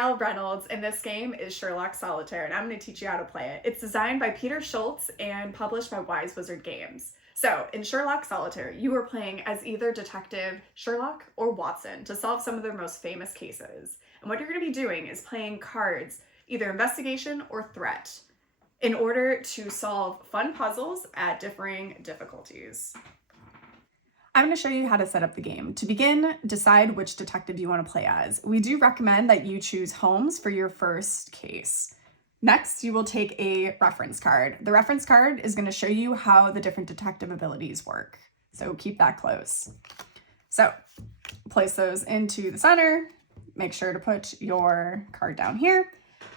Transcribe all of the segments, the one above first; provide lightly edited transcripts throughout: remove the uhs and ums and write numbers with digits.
Danielle Reynolds, and this game is Sherlock Solitaire, and I'm going to teach you how to play it. It's designed by Peter Schultz and published by Wise Wizard Games. So, in Sherlock Solitaire, you are playing as either Detective Sherlock or Watson to solve some of their most famous cases. And what you're going to be doing is playing cards, either investigation or threat, in order to solve fun puzzles at differing difficulties. I'm going to show you how to set up the game. To begin, decide which detective you want to play as. We do recommend that you choose Holmes for your first case. Next, you will take a reference card. The reference card is going to show you how the different detective abilities work. So keep that close. So place those into the center. Make sure to put your card down here.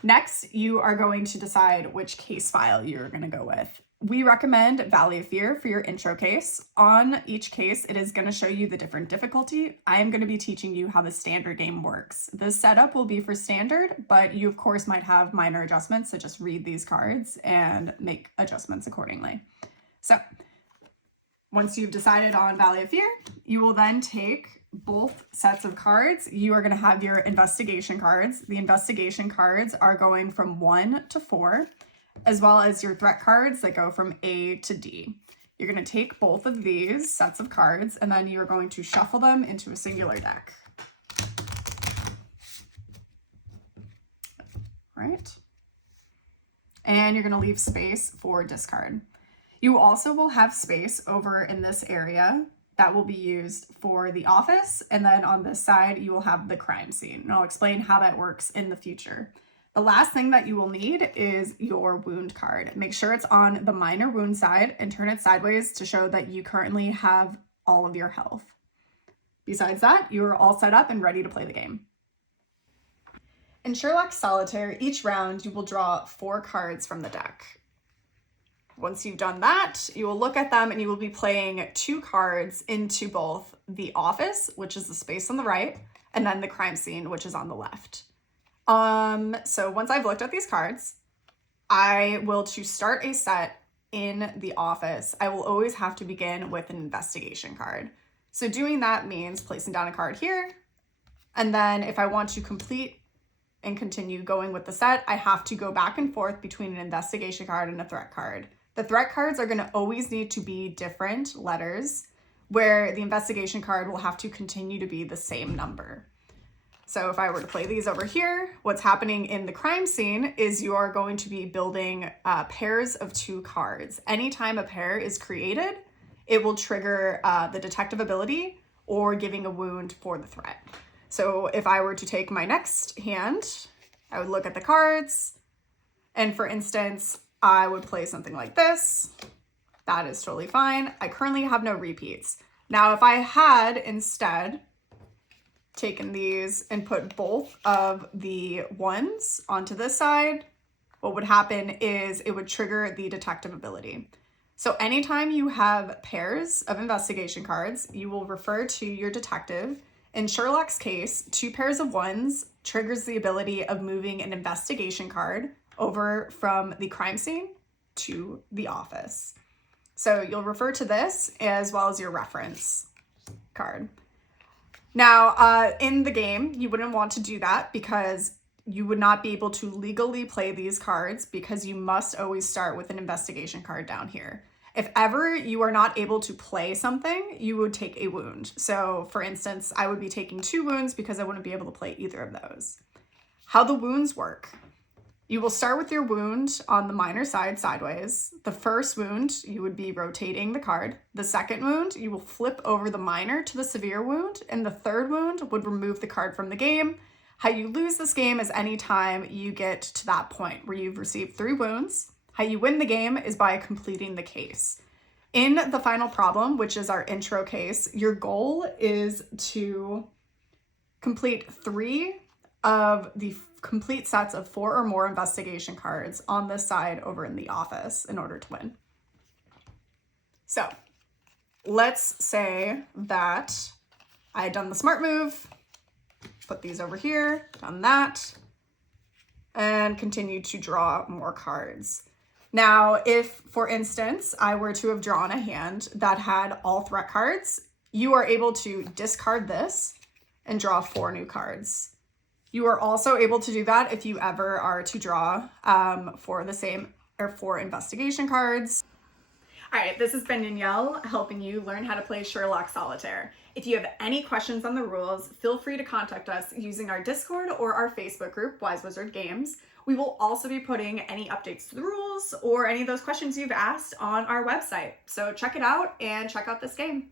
Next, you are going to decide which case file you're going to go with. We recommend Valley of Fear for your intro case. On each case, it is going to show you the different difficulty. I am going to be teaching you how the standard game works. The setup will be for standard, but you of course might have minor adjustments, so just read these cards and make adjustments accordingly. So once you've decided on Valley of Fear, you will then take both sets of cards. You are going to have your investigation cards. The investigation cards are going from 1 to 4. As well as your threat cards that go from A to D. You're going to take both of these sets of cards and then you're going to shuffle them into a singular deck. Right? And you're going to leave space for discard. You also will have space over in this area that will be used for the office, and then on this side you will have the crime scene. And I'll explain how that works in the future. The last thing that you will need is your wound card. Make sure it's on the minor wound side and turn it sideways to show that you currently have all of your health. Besides that, you are all set up and ready to play the game. In Sherlock Solitaire, each round you will draw 4 cards from the deck. Once you've done that, you will look at them and you will be playing 2 cards into both the office, which is the space on the right, and then the crime scene, which is on the left. So once I've looked at these cards, I will, to start a set in the office, I will always have to begin with an investigation card. So doing that means placing down a card here. And then if I want to complete and continue going with the set, I have to go back and forth between an investigation card and a threat card. The threat cards are going to always need to be different letters, where the investigation card will have to continue to be the same number. So if I were to play these over here, what's happening in the crime scene is you are going to be building pairs of 2 cards. Anytime a pair is created, it will trigger the detective ability or giving a wound for the threat. So if I were to take my next hand, I would look at the cards. And for instance, I would play something like this. That is totally fine. I currently have no repeats. Now, if I had instead taken these and put both of the ones onto this side, what would happen is it would trigger the detective ability. So anytime you have pairs of investigation cards, you will refer to your detective. In Sherlock's case, 2 pairs of 1s triggers the ability of moving an investigation card over from the crime scene to the office. So you'll refer to this as well as your reference card. Now, in the game, you wouldn't want to do that because you would not be able to legally play these cards because you must always start with an investigation card down here. If ever you are not able to play something, you would take a wound. So for instance, I would be taking 2 wounds because I wouldn't be able to play either of those. How the wounds work. You will start with your wound on the minor side sideways. The first wound, you would be rotating the card. The second wound, you will flip over the minor to the severe wound. And the third wound would remove the card from the game. How you lose this game is any time you get to that point where you've received 3 wounds. How you win the game is by completing the case. In the final problem, which is our intro case, your goal is to complete 3 of the complete sets of 4 or more investigation cards on this side over in the office in order to win. So let's say that I had done the smart move, put these over here, done that, and continued to draw more cards. Now, if, for instance, I were to have drawn a hand that had all threat cards, you are able to discard this and draw 4 new cards. You are also able to do that if you ever are to draw for the same or 4 investigation cards. All right, this has been Danielle helping you learn how to play Sherlock Solitaire. If you have any questions on the rules, feel free to contact us using our Discord or our Facebook group, Wise Wizard Games. We will also be putting any updates to the rules or any of those questions you've asked on our website. So check it out and check out this game.